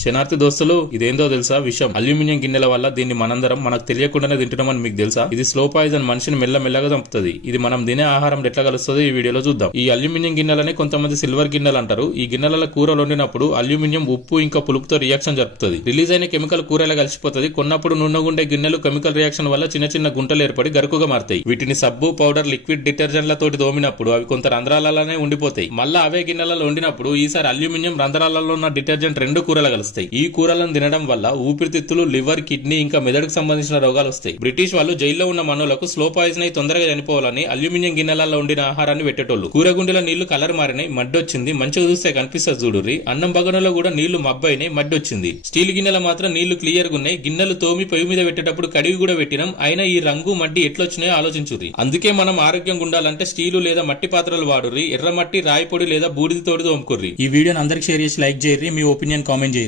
శనార్థి దోస్తులు, ఇదేందో తెలుసా విషయం? అల్యూమినియం గిన్నెల వల్ల దీన్ని మనందరం మనకు తెలియకుండానే తింటున్నామని మీకు తెలుసా? ఇది స్లో పాయిజన్, మనిషిని మెల్లమెల్లగా చంపుతుంది. ఇది మనం తినే ఆహారం ఎట్లా కలుస్తుందో ఈ వీడియోలో చూద్దాం. ఈ అల్యూమినియం గిన్నెలని కొంతమంది సిల్వర్ గిన్నెలు అంటారు. ఈ గిన్నెల కూరలు వండినప్పుడు అల్యూమినియం ఉప్పు ఇంకా పులుపుతో రియాక్షన్ జరుపుతుంది. రిలీజ్ అయిన కెమికల్ కూరలో కలిసిపోతుంది. కొన్నప్పుడు నున్నగుండే గిన్నెలు కెమికల్ రియాక్షన్ వల్ల చిన్న చిన్న గుంటలు ఏర్పడి గరుకుగా మారుతాయి. వీటిని సబ్బు, పౌడర్, లిక్విడ్ డిటర్జెంట్లతోటి తోమినప్పుడు అవి కొంత రంధ్రాలలోనే ఉండిపోతాయి. మళ్ళా అవే గిన్నెలలో వండినప్పుడు ఈసారి అల్యూమినియం రంధ్రాలలో ఉన్న డిటర్జెంట్ రెండు కూరలు కలుస్తాయి. ఈ కూరలను తినడం వల్ల ఊపిరితిత్తులు, లివర్, కిడ్నీ ఇంకా మెదడుకు సంబంధించిన రోగాలు వస్తాయి. బ్రిటిష్ వాళ్ళు జైల్లో ఉన్న మనులకు స్లో పాయిజన్ అయి తొందరగా చనిపోవాలని అల్యూమినియం గిన్నెలలో వండిన ఆహారాన్ని పెట్టేటోళ్ళు. కూరగుండెల నీళ్లు కలర్ మారినాయి, మడ్డొచ్చింది. మంచిగా చూస్తే కనిపిస్తుంది చూడుర్రి. అన్నం బగనలో కూడా నీళ్లు మబ్బైనాయి, మడ్డొచ్చింది. స్టీల్ గిన్నెల మాత్రం నీళ్లు క్లియర్ గా ఉన్నాయి. గిన్నెలు తోమి పొయ్యి మీద పెట్టేటప్పుడు కడిగి కూడా పెట్టినాం. అయినా ఈ రంగు మడ్డి ఎట్లొచ్చినాయో ఆలోచించుర్రి. అందుకే మనం ఆరోగ్యంగా ఉండాలంటే స్టీలు లేదా మట్టి పాత్రలు వాడుర్రి. ఎర్రమట్టి, రాయి పొడి లేదా బూడిద తోడి తోముకుర్రి. ఈ వీడియోని అందరికి షేర్ చేసి లైక్ చేయర్రి. మీ ఒపీనియన్ కామెంట్ చేయర్రి.